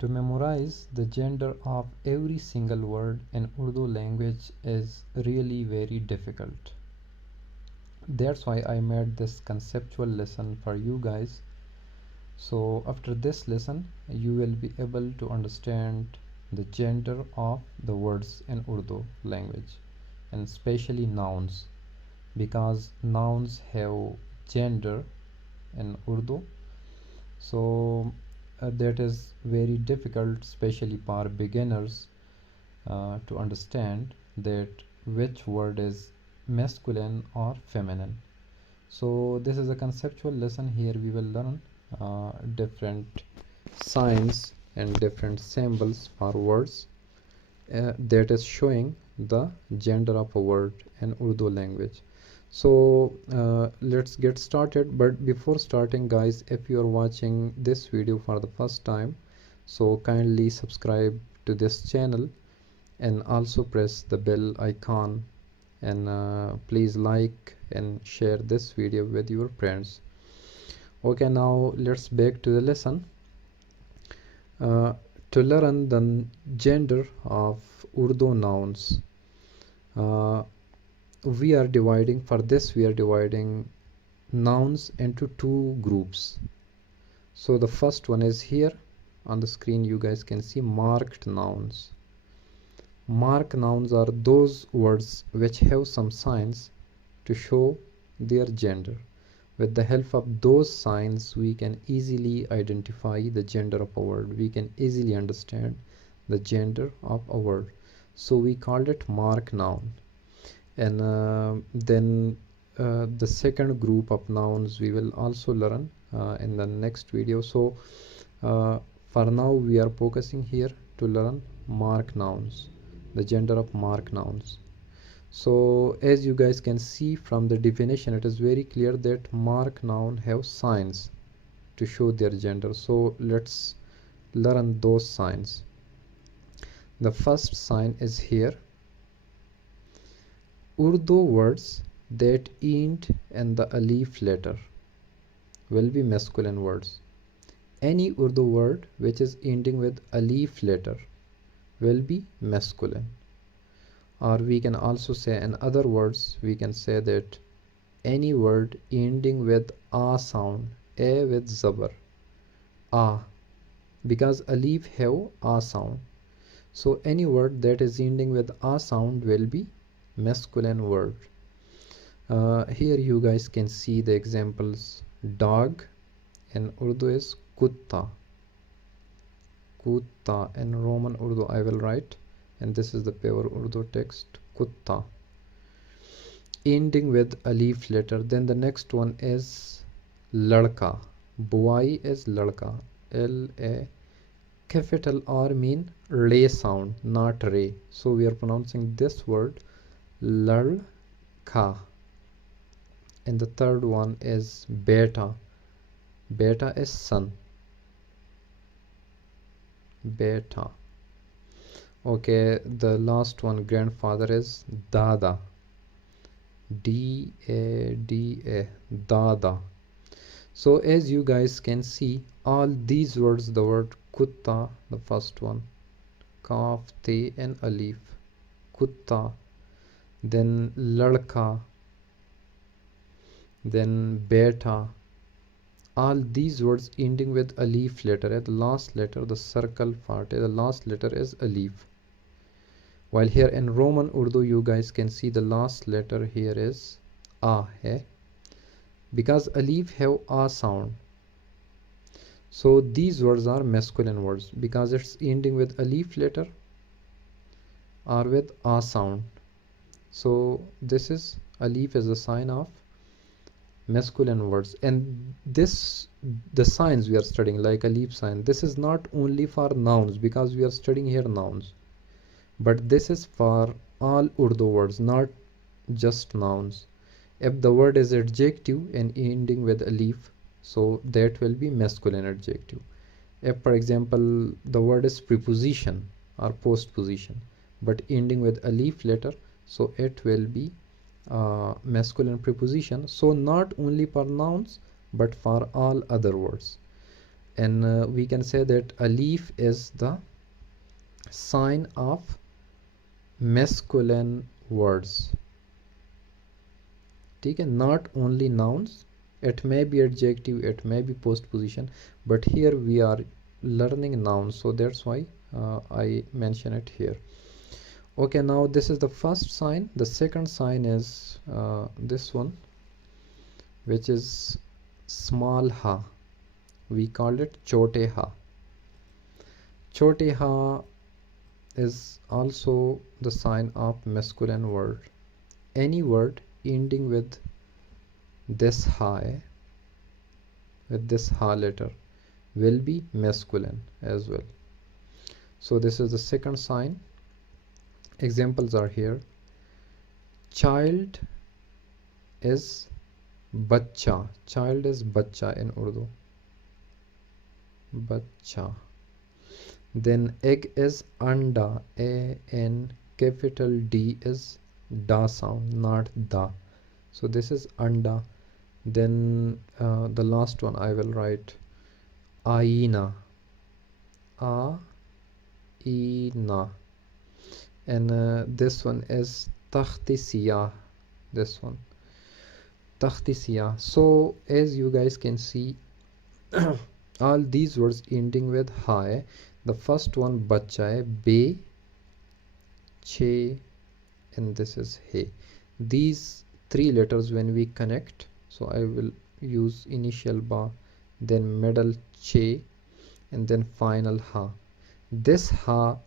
To memorize the gender of every single word in Urdu language is really very difficult. That's why I made this conceptual lesson for you guys. So after this lesson, you will be able to understand the gender of the words in Urdu language, and especially nouns, because nouns have gender in Urdu. So that is very difficult, especially for beginners, to understand that which word is masculine or feminine. So this is a conceptual lesson. Here we will learn different signs and different symbols for words that is showing the gender of a word in Urdu language. So let's get started. But before starting, guys, if you are watching this video for the first time, so kindly subscribe to this channel and also press the bell icon, and please like and share this video with your friends. Okay, now let's back to the lesson. To learn the gender of Urdu nouns, we are dividing nouns into two groups. So the first one is here on the screen. You guys can see marked nouns. Marked nouns are those words which have some signs to show their gender. With the help of those signs, we can easily identify the gender of a word. We can easily understand the gender of a word. So we called it marked noun. And then the second group of nouns we will also learn in the next video. So for now we are focusing here to learn marked nouns, the gender of marked nouns. So as you guys can see from the definition, it is very clear that marked noun have signs to show their gender. So let's learn those signs. The first sign is here. Urdu words that end in the Alif letter will be masculine words. Any Urdu word which is ending with Alif letter will be masculine. Or we can also say, in other words, we can say that any word ending with A sound, A with zabar, A, because Alif have A sound. So any word that is ending with A sound will be masculine word. Here you guys can see the examples. Dog in Urdu is kutta. Kutta in Roman Urdu I will write, and this is the pure Urdu text, kutta, ending with Alif letter. Then the next one is ladka. Boy is ladka, L-A. Capital R mean re sound, not re. So we are pronouncing this word ladka. And the third one is beta. Beta is son. Beta. Okay, the last one, grandfather, is dada. D-A-D-A, dada. So as you guys can see, all these words, the word kutta, the first one, kaf, te and alif, kutta, then ladka, then beta, all these words ending with alif letter. At the last letter, the circle part, the last letter is alif. While here in Roman Urdu, you guys can see the last letter here is A, because alif have A sound. So these words are masculine words because it's ending with alif letter or with A sound. So this is alif is a sign of masculine words. And this, the signs we are studying, like alif sign, this is not only for nouns, because we are studying here nouns, but this is for all Urdu words, not just nouns. If the word is adjective and ending with alif, so that will be masculine adjective. If, for example, the word is preposition or postposition but ending with alif letter, so it will be masculine preposition. So not only for nouns but for all other words. and we can say that alif is the sign of masculine words. ठीक है, not only nouns, it may be adjective, it may be postposition, but here we are learning nouns, so that's why I mention it here. Okay, now this is the first sign. The second sign is this one, which is small ha. We call it chote ha. Chote ha is also the sign of masculine word. Any word ending with this ha, with this ha letter, will be masculine as well. So this is the second sign. Examples are here. Child is bachcha. Child is bachcha in Urdu. Bachcha. Then egg is anda. A-N capital D is da sound, not da. So this is anda. Then the last one I will write aina. A-I-na. And this one is takhti siyah. This one takhti siyah. So as you guys can see, all these words ending with hai. The first one bachcha hai, be, che, and this is he. These three letters when we connect, so I will use initial ba, then middle che, and then final ha. This ha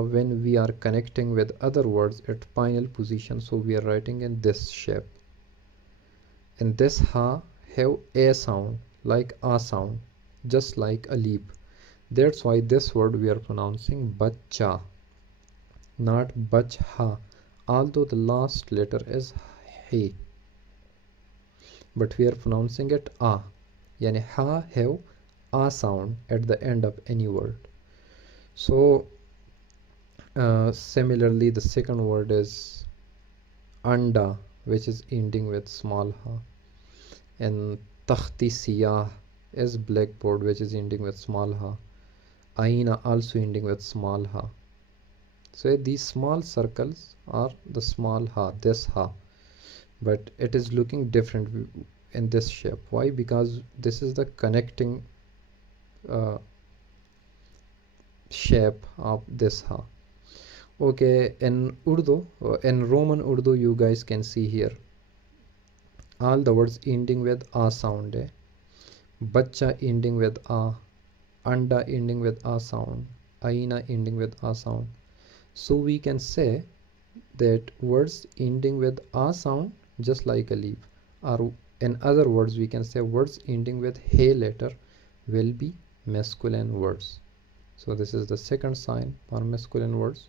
when we are connecting with other words at final position, so we are writing in this shape. And this ha have a sound, like a sound, just like alif. That's why this word we are pronouncing bachcha, not bachha, although the last letter is he, but we are pronouncing it a. Yani ha have a sound at the end of any word. So similarly, the second word is anda, which is ending with small ha, and takhti siyah is blackboard, which is ending with small ha. Aina also ending with small ha. So these small circles are the small ha, this ha, but it is looking different in this shape. Why? Because this is the connecting shape of this ha. Okay, in Urdu, in Roman Urdu, you guys can see here all the words ending with a sound. Bachcha ending with a, anda ending with a sound, aina ending with a sound. So we can say that words ending with a sound, just like alif, or in other words we can say words ending with he letter will be masculine words. So this is the second sign for masculine words.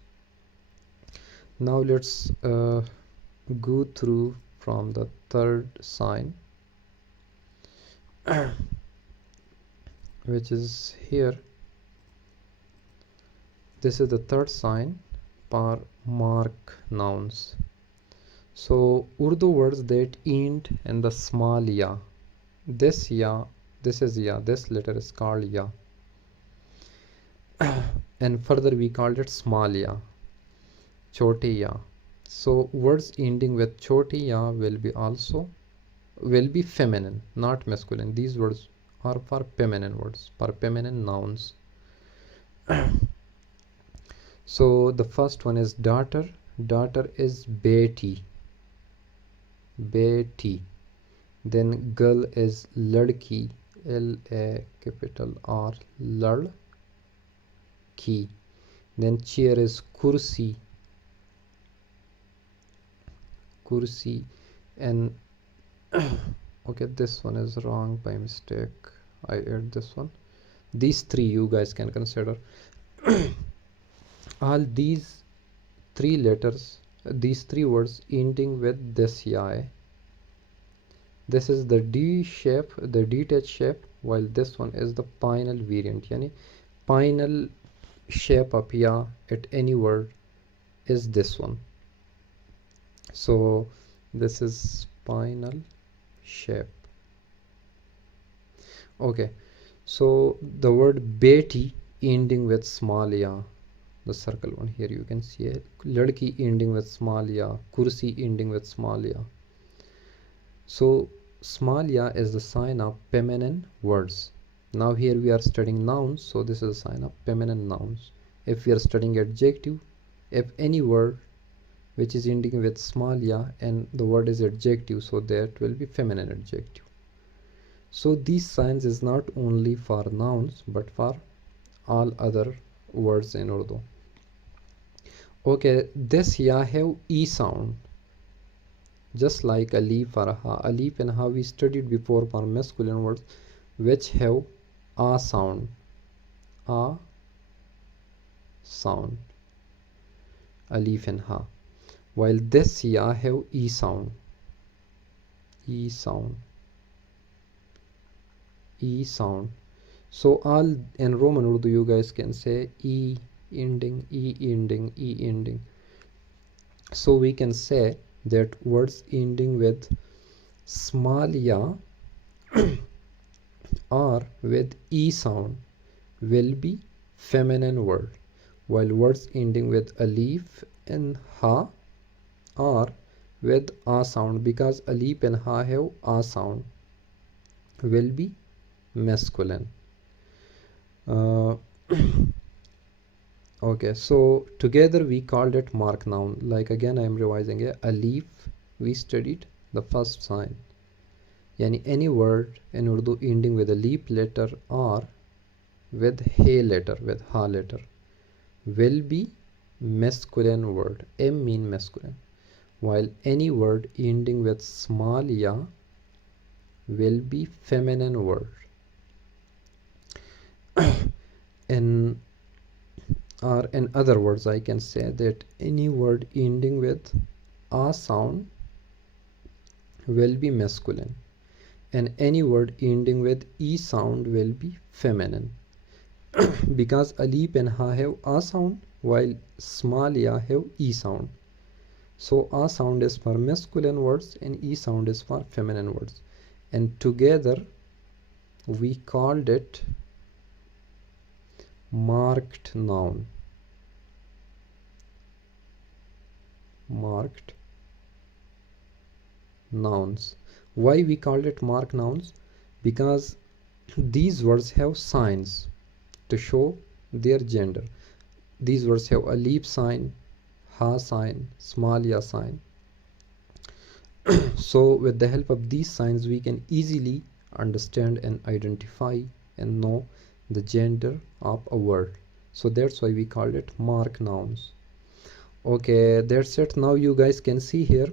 Now let's go through from the third sign, which is here. This is the third sign for mark nouns. So Urdu words that end in the small ya. This ya, this is ya, this letter is called ya. And further we called it small ya, chote ya. So words ending with chote ya will be feminine, not masculine. These words are for feminine words, for feminine nouns. So the first one is daughter. Daughter is beti. Beti. Then girl is ladki. L-A capital R, ladki. Then chair is kursi. Kursi. And okay, this one is wrong by mistake. I add this one. These three you guys can consider. All these three letters, these three words ending with this ya. This is the D shape, the detached shape, while this one is the final variant. Yani final shape of ya at any word is this one. So this is final shape. Okay, So the word beti ending with small ya, the circle one here you can see it, ladki ending with small ya, kursi ending with small ya. So small ya is the sign of feminine words. Now here we are studying nouns, so this is a sign of feminine nouns. If we are studying adjective, if any word which is ending with small ya and the word is adjective, so that will be feminine adjective. So these signs is not only for nouns but for all other words in Urdu. Okay, this ya have e sound, just like alif or ha. Alif and ha we studied before for masculine words which have a sound, a sound, alif and ha. While this ya have e sound, e sound, e sound. So all in Roman Urdu you guys can say e ending, e ending, e ending. So we can say that words ending with small ya or with e sound will be feminine word, while words ending with alif and ha or with a sound, because alif and ha have a sound, will be masculine. Okay, so together we called it mark noun. Like again I am revising it. Alif we studied the first sign, yani any word in Urdu ending with a leap letter or with he letter, with ha letter, will be masculine word. M mean masculine, while any word ending with small ya will be feminine word. In other words, I can say that any word ending with a sound will be masculine and any word ending with e sound will be feminine. Because alif and ha have a sound while small ya have e sound. So a sound is for masculine words and e sound is for feminine words, and together we called it marked noun. Marked nouns. Why we called it marked nouns? Because these words have signs to show their gender. These words have a leap sign, ha sign, small ya sign. So with the help of these signs we can easily understand and identify and know the gender of a word. So that's why we called it mark nouns. Okay, that's it. Now you guys can see here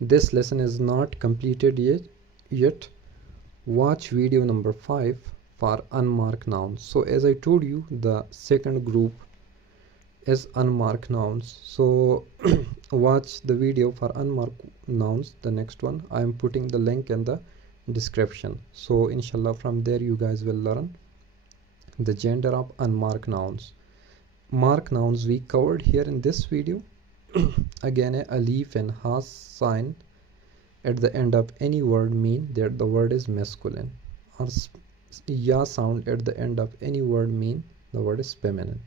this lesson is not completed yet. Watch video number 5 for unmarked nouns. So as I told you, the second group is unmarked nouns. So watch the video for unmarked nouns, the next one. I am putting the link in the description. So inshallah from there you guys will learn the gender of unmarked nouns. Marked nouns we covered here in this video. Again, a alif and ha sign at the end of any word mean that the word is masculine, or ya sound at the end of any word mean the word is feminine,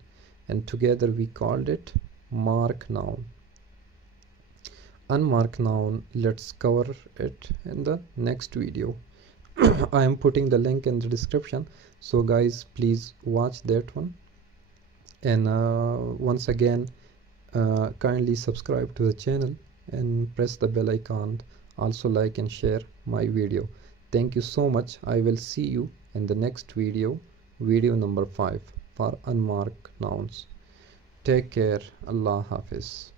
and together we called it mark noun. Unmarked noun, let's cover it in the next video. I am putting the link in the description, so guys please watch that one. And once again, kindly subscribe to the channel and press the bell icon. Also like and share my video. Thank you so much. I will see you in the next video, video number 5 for unmarked nouns. Take care. Allah Hafiz.